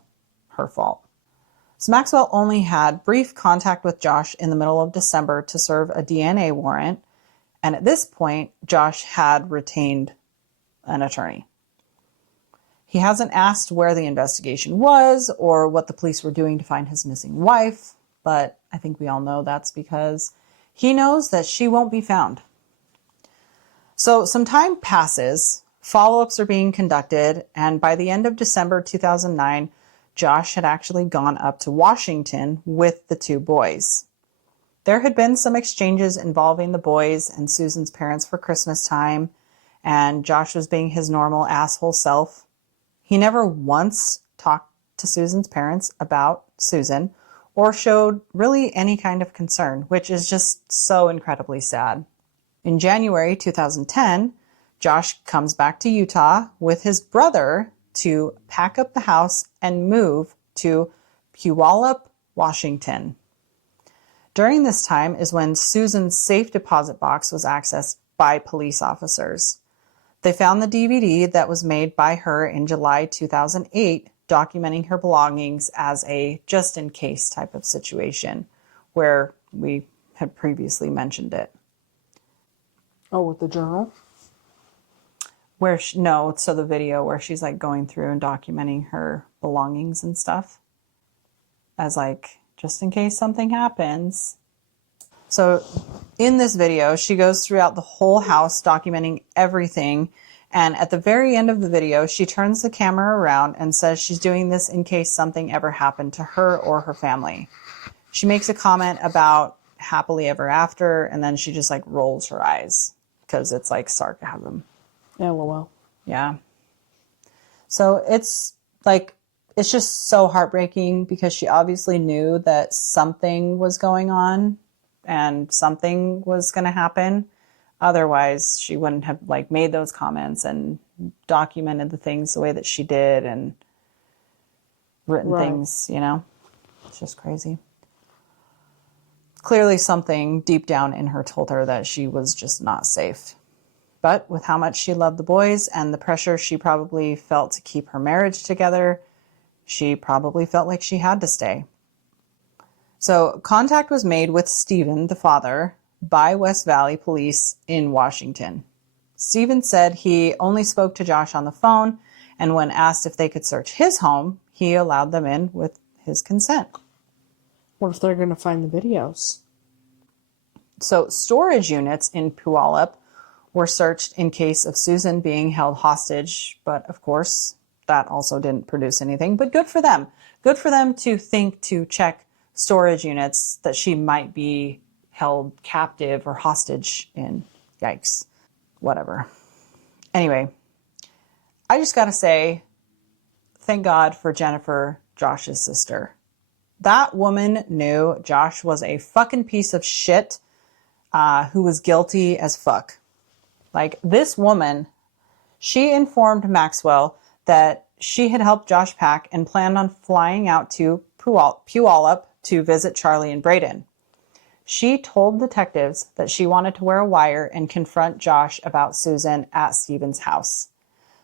her fault. So Maxwell only had brief contact with Josh in the middle of December to serve a DNA warrant. And at this point, Josh had retained an attorney. He hasn't asked where the investigation was or what the police were doing to find his missing wife, but I think we all know that's because he knows that she won't be found. So some time passes, follow-ups are being conducted, and by the end of December 2009, Josh had actually gone up to Washington with the two boys. There had been some exchanges involving the boys and Susan's parents for Christmas time, and Josh was being his normal asshole self. He never once talked to Susan's parents about Susan or showed really any kind of concern, which is just so incredibly sad. In January 2010, Josh comes back to Utah with his brother to pack up the house and move to Puyallup, Washington. During this time is when Susan's safe deposit box was accessed by police officers. They found the DVD that was made by her in July 2008, documenting her belongings as a just-in-case type of situation, where we had previously mentioned it. Oh, with the journal? So the video where she's going through and documenting her belongings and stuff as just in case something happens. So in this video, she goes throughout the whole house documenting everything And at the very end of the video, she turns the camera around and says she's doing this in case something ever happened to her or her family. She makes a comment about happily ever after, and then she just like rolls her eyes because it's like sarcasm. LOL. Yeah. So it's like, it's just so heartbreaking because she obviously knew that something was going on and something was going to happen. Otherwise, she wouldn't have like made those comments and documented the things the way that she did and written things, you know? It's just crazy. Clearly something deep down in her told her that she was just not safe. But with how much she loved the boys and the pressure she probably felt to keep her marriage together, she probably felt like she had to stay. So contact was made with Stephen, the father, by West Valley Police in Washington. Stephen said he only spoke to Josh on the phone, and when asked if they could search his home, he allowed them in with his consent. What if they're going to find the videos? So storage units in Puyallup were searched in case of Susan being held hostage, but of course, that also didn't produce anything, but good for them. Good for them to think to check storage units that she might be held captive or hostage in. Yikes. Whatever. Anyway, I just gotta say, thank God for Jennifer, Josh's sister. That woman knew Josh was a fucking piece of shit who was guilty as fuck. Like, this woman, she informed Maxwell that she had helped Josh pack and planned on flying out to Puyallup to visit Charlie and Braden. She told detectives that she wanted to wear a wire and confront Josh about Susan at Stephen's house.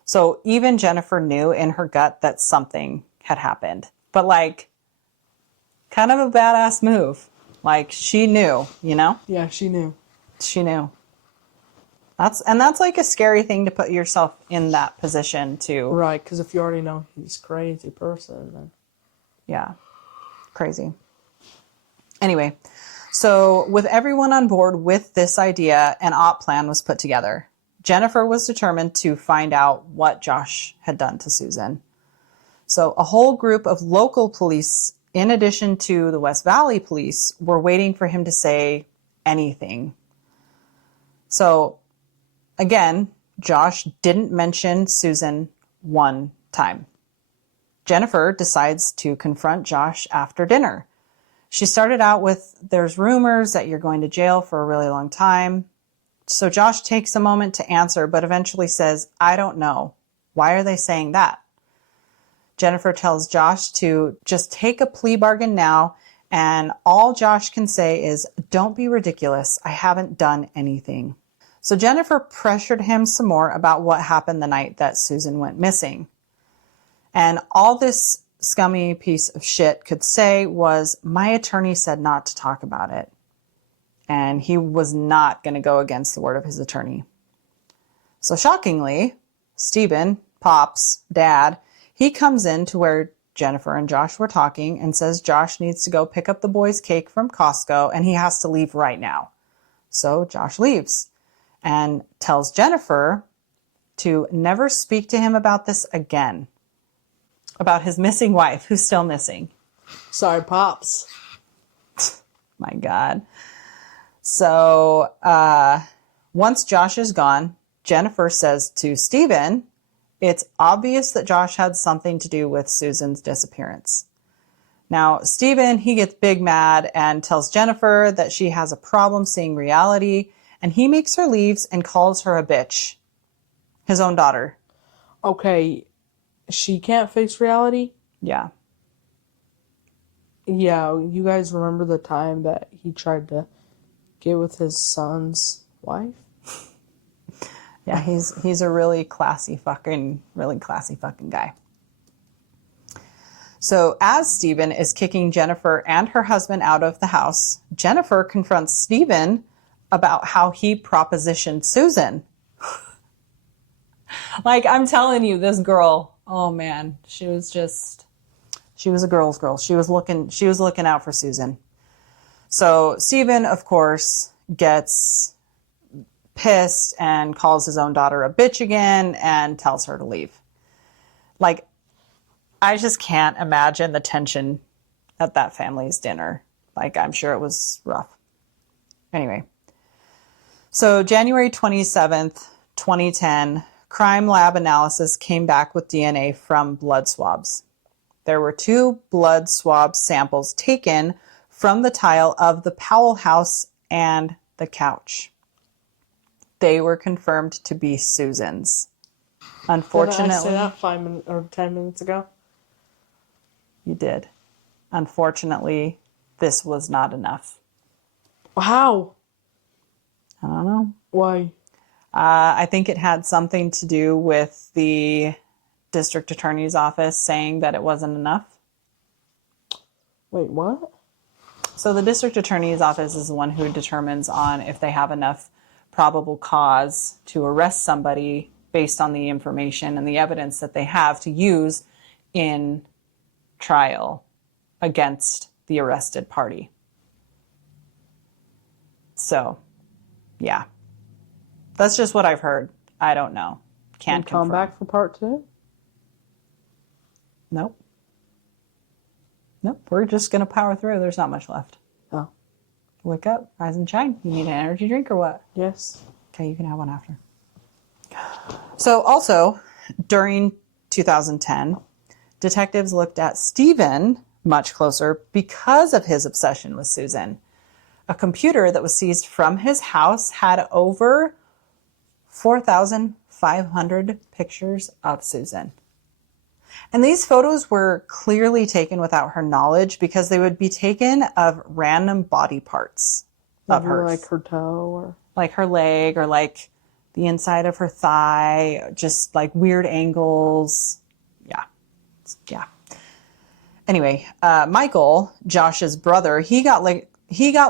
So even Jennifer knew in her gut that something had happened. But like, kind of a badass move. Like, she knew, you know? Yeah, she knew. She knew. That's like a scary thing to put yourself in that position to. Right, because if you already know he's a crazy person, then. Yeah. Crazy. Anyway, so with everyone on board with this idea, an op plan was put together. Jennifer was determined to find out what Josh had done to Susan. So a whole group of local police, in addition to the West Valley police, were waiting for him to say anything. So again, Josh didn't mention Susan one time. Jennifer decides to confront Josh after dinner. She started out with, there's rumors that you're going to jail for a really long time. So Josh takes a moment to answer, but eventually says, I don't know. Why are they saying that? Jennifer tells Josh to just take a plea bargain now, and all Josh can say is, don't be ridiculous. I haven't done anything. So Jennifer pressured him some more about what happened the night that Susan went missing. And all this scummy piece of shit could say was, my attorney said not to talk about it. And he was not going to go against the word of his attorney. So shockingly, Stephen, Pop's dad, he comes in to where Jennifer and Josh were talking and says Josh needs to go pick up the boys' cake from Costco and he has to leave right now. So Josh leaves and tells Jennifer to never speak to him about this again. About his missing wife, who's still missing. Sorry, Pops. My God. So once Josh is gone, Jennifer says to Stephen, it's obvious that Josh had something to do with Susan's disappearance. Now, Stephen, he gets big mad and tells Jennifer that she has a problem seeing reality, and he makes her leave and calls her a bitch. His own daughter. Okay, she can't face reality? Yeah. Yeah, you guys remember the time that he tried to get with his son's wife? Yeah, he's a really classy fucking guy. So as Stephen is kicking Jennifer and her husband out of the house, Jennifer confronts Stephen about how he propositioned Susan. Like, I'm telling you, this girl, oh man, she was a girl's girl. She was looking out for Susan. So Stephen, of course, gets pissed and calls his own daughter a bitch again and tells her to leave. Like, I just can't imagine the tension at that family's dinner. Like, I'm sure it was rough. Anyway, so January 27th, 2010, crime lab analysis came back with DNA from blood swabs. There were 2 blood swab samples taken from the tile of the Powell house and the couch. They were confirmed to be Susan's. Unfortunately, Did I say that 5 minutes or 10 minutes ago? You did. Unfortunately, this was not enough. How? I don't know. Why? I think it had something to do with the district attorney's office saying that it wasn't enough. Wait, what? So the district attorney's office is the one who determines on if they have enough probable cause to arrest somebody based on the information and the evidence that they have to use in trial against the arrested party. So, yeah. That's just what I've heard. I don't know. Can't confirm. Come back for part 2? Nope. Nope. We're just going to power through. There's not much left. Oh. Wake up. Rise and shine. You need an energy drink or what? Yes. Okay, you can have one after. So also, during 2010, detectives looked at Stephen much closer because of his obsession with Susan. A computer that was seized from his house had over 4,500 pictures of Susan. And these photos were clearly taken without her knowledge because they would be taken of random body parts of Maybe hers. like her toe or... Like her leg or like the inside of her thigh, just like weird angles. Yeah. Yeah. Anyway, Michael, Josh's brother, he got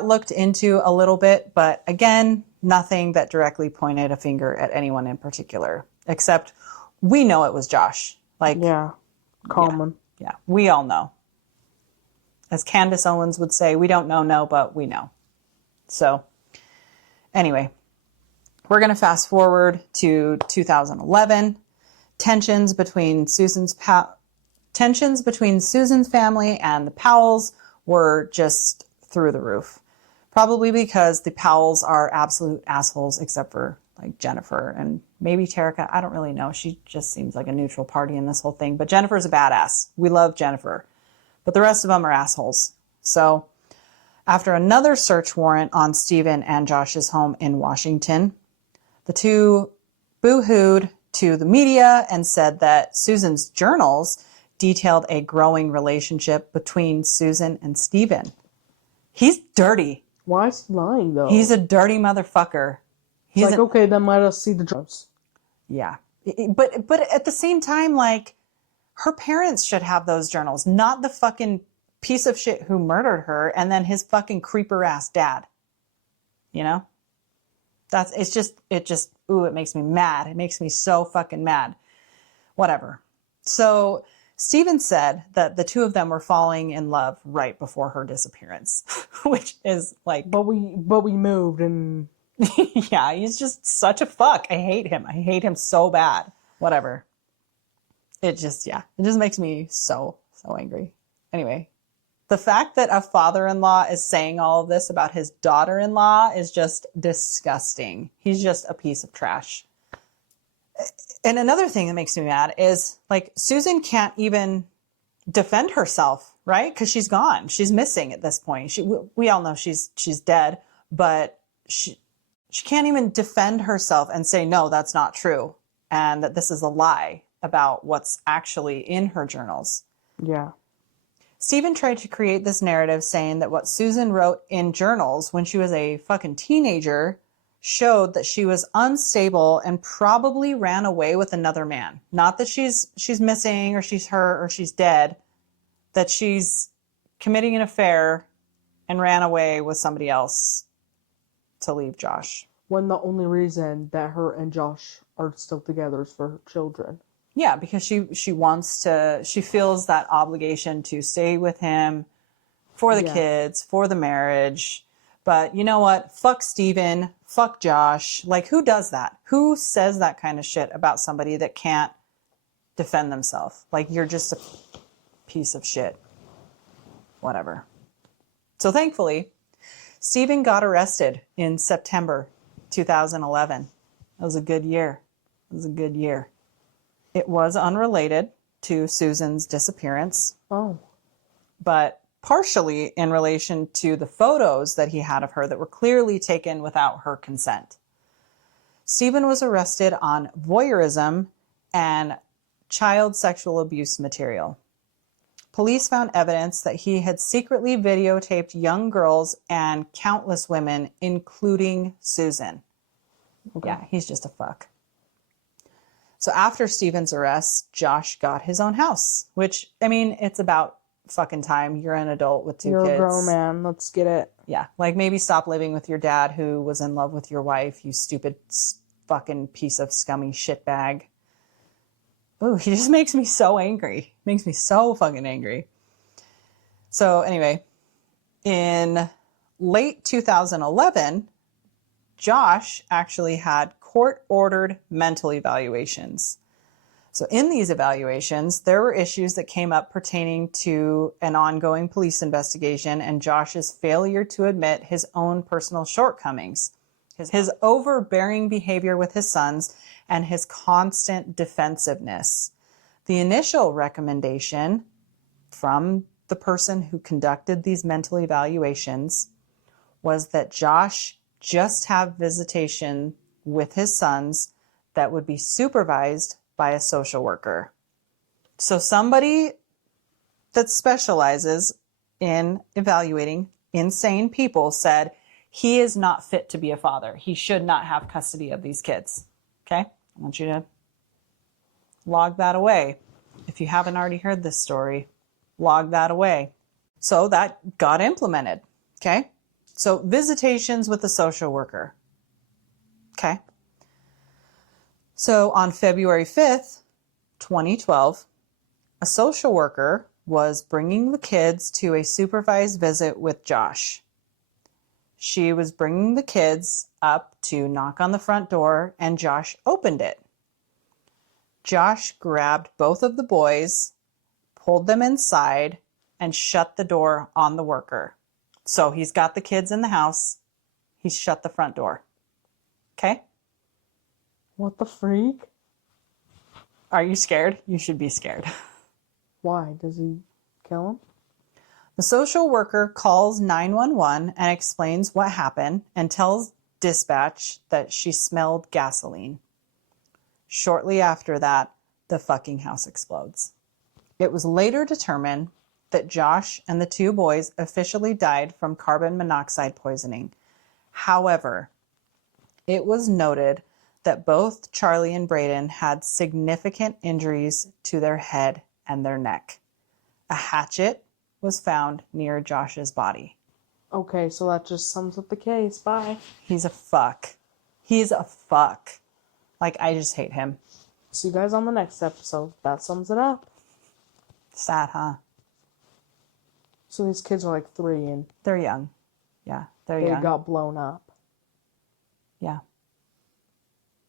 looked into a little bit, but again, nothing that directly pointed a finger at anyone in particular, except we know it was Josh. Like, Yeah. Common. yeah, we all know. As Candace Owens would say, we don't know, but we know. So, anyway, we're going to fast forward to 2011. Tensions between Susan's family and the Powells were just through the roof. Probably because the Powells are absolute assholes, except for like Jennifer and maybe Terica. I don't really know. She just seems like a neutral party in this whole thing. But Jennifer's a badass. We love Jennifer. But the rest of them are assholes. So after another search warrant on Stephen and Josh's home in Washington, the two boo-hooed to the media and said that Susan's journals detailed a growing relationship between Susan and Stephen. He's dirty. Why is he lying, though? He's a dirty motherfucker. He's like, okay, then let us see the journals. Yeah. But at the same time, like, her parents should have those journals, not the fucking piece of shit who murdered her and then his fucking creeper ass dad. You know? It makes me mad. It makes me so fucking mad. Whatever. So Stephen said that the two of them were falling in love right before her disappearance, which is like, But we moved and... yeah, he's just such a fuck. I hate him. I hate him so bad. Whatever. It just makes me so angry. Anyway, the fact that a father-in-law is saying all of this about his daughter-in-law is just disgusting. He's just a piece of trash. And another thing that makes me mad is, like, Susan can't even defend herself, right? Because she's gone. She's missing at this point. We all know she's dead, but she can't even defend herself and say, no, that's not true, and that this is a lie about what's actually in her journals. Yeah. Stephen tried to create this narrative saying that what Susan wrote in journals when she was a fucking teenager showed that she was unstable and probably ran away with another man. Not that she's missing or she's hurt or she's dead, that she's committing an affair and ran away with somebody else to leave Josh. When the only reason that her and Josh are still together is for her children. Yeah, because she feels that obligation to stay with him for the kids, for the marriage. But you know what? Fuck Steven. Fuck Josh. Like, who does that? Who says that kind of shit about somebody that can't defend themselves? Like, you're just a piece of shit. Whatever. So thankfully, Steven got arrested in September 2011. That was a good year. It was a good year. It was unrelated to Susan's disappearance. Oh. But partially in relation to the photos that he had of her that were clearly taken without her consent. Stephen was arrested on voyeurism and child sexual abuse material. Police found evidence that he had secretly videotaped young girls and countless women, including Susan. Okay. Yeah, he's just a fuck. So after Stephen's arrest, Josh got his own house, which, I mean, it's about fucking time. You're an adult with two kids. You're a grown man. Let's get it. Yeah. Like, maybe stop living with your dad who was in love with your wife, you stupid fucking piece of scummy shitbag. Ooh, he just makes me so angry. Makes me so fucking angry. So anyway, in late 2011, Josh actually had court-ordered mental evaluations. So in these evaluations, there were issues that came up pertaining to an ongoing police investigation and Josh's failure to admit his own personal shortcomings, his overbearing behavior with his sons, and his constant defensiveness. The initial recommendation from the person who conducted these mental evaluations was that Josh just have visitation with his sons that would be supervised by a social worker. So somebody that specializes in evaluating insane people said he is not fit to be a father. He should not have custody of these kids. Okay? I want you to log that away. If you haven't already heard this story, log that away. So that got implemented. Okay? So visitations with a social worker. Okay? So on February 5th, 2012, a social worker was bringing the kids to a supervised visit with Josh. She was bringing the kids up to knock on the front door, and Josh opened it. Josh grabbed both of the boys, pulled them inside, and shut the door on the worker. So he's got the kids in the house. He's shut the front door. Okay? What the freak? Are you scared? You should be scared. Why? Does he kill him? The social worker calls 911 and explains what happened and tells dispatch that she smelled gasoline. Shortly after that, the fucking house explodes. It was later determined that Josh and the two boys officially died from carbon monoxide poisoning. However, it was noted that both Charlie and Braden had significant injuries to their head and their neck. A hatchet was found near Josh's body. Okay, so that just sums up the case. Bye. He's a fuck. He's a fuck. Like, I just hate him. See you guys on the next episode. That sums it up. Sad, huh? So these kids are like 3 and They're young. Yeah, they're they young. got blown up. Yeah.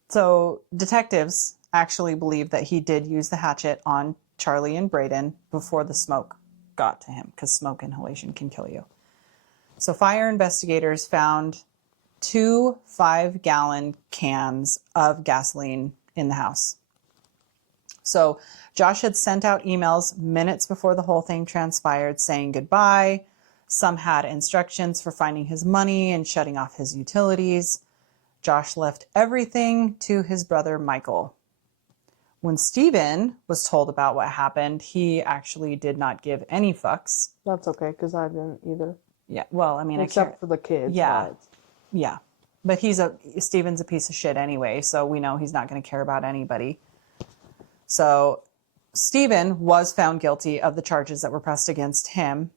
So detectives actually believe that he did use the hatchet on Charlie and Braden before the smoke got to him, because smoke inhalation can kill you. So fire investigators found 2 5-gallon cans of gasoline in the house. So Josh had sent out emails minutes before the whole thing transpired saying goodbye. Some had instructions for finding his money and shutting off his utilities. Josh left everything to his brother Michael. When Stephen was told about what happened, he actually did not give any fucks. That's okay, because I didn't either. Yeah, well, I mean, except for the kids. Yeah, but... yeah. But Stephen's a piece of shit anyway, so we know he's not going to care about anybody. So Stephen was found guilty of the charges that were pressed against him,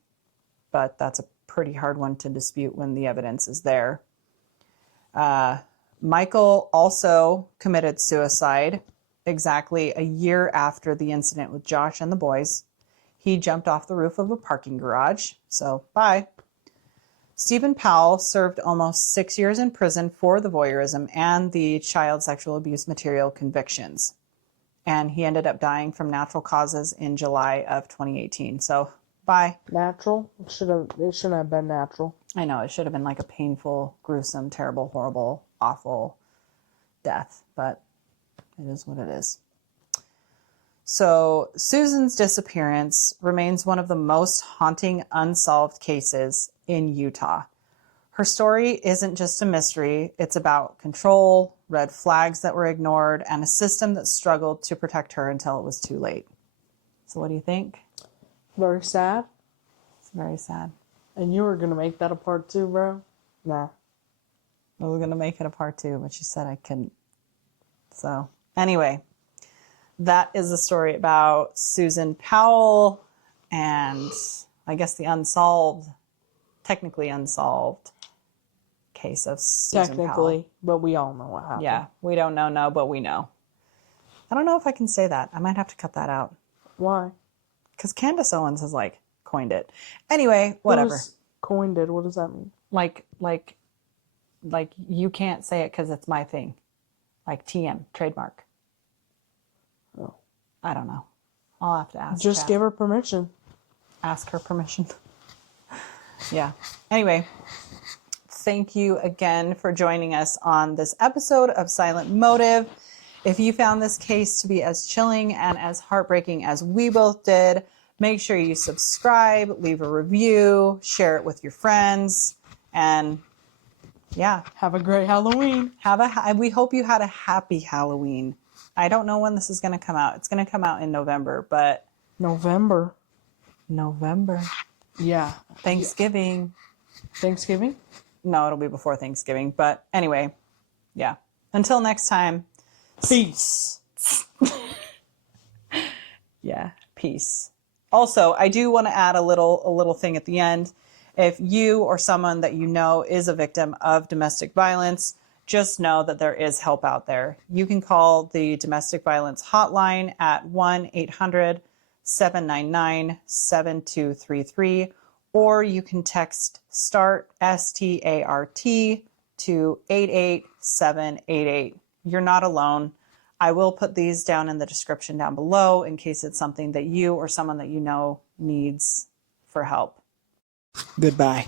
but that's a pretty hard one to dispute when the evidence is there. Michael also committed suicide exactly a year after the incident with Josh and the boys. He jumped off the roof of a parking garage, so bye. Stephen Powell served almost 6 years in prison for the voyeurism and the child sexual abuse material convictions. And he ended up dying from natural causes in July of 2018. So, bye. Natural? It shouldn't have been natural. I know, it should have been like a painful, gruesome, terrible, horrible, awful death, but it is what it is. So, Susan's disappearance remains one of the most haunting unsolved cases in Utah. Her story isn't just a mystery, it's about control, red flags that were ignored, and a system that struggled to protect her until it was too late. So what do you think? Very sad. It's very sad. And you were going to make that a part 2, bro? Nah. I was going to make it a part 2, but she said I couldn't. So, anyway, that is the story about Susan Powell and I guess the technically unsolved case of Susan Powell. But we all know what happened. Yeah, we don't know, but we know. I don't know if I can say that. I might have to cut that out. Why? Because Candace Owens has coined it. Anyway, whatever. Who's coined it? What does that mean? Like you can't say it because it's my thing. Like TM, trademark. Oh. I don't know. I'll have to ask. Just give her permission. Ask her permission. Yeah. Anyway, thank you again for joining us on this episode of Silent Motive. If you found this case to be as chilling and as heartbreaking as we both did, make sure you subscribe, leave a review, share it with your friends, and yeah. Have a great Halloween. We hope you had a happy Halloween. I don't know when this is going to come out. It's going to come out in November, but... November. Yeah. Thanksgiving. Thanksgiving? No, it'll be before Thanksgiving. But anyway, yeah. Until next time, peace. Yeah, peace. Also, I do want to add a little thing at the end. If you or someone that you know is a victim of domestic violence, just know that there is help out there. You can call the Domestic Violence Hotline at 1-800-799-7233, or you can text START, START, to 88788. You're not alone. I will put these down in the description down below in case it's something that you or someone that you know needs for help. Goodbye.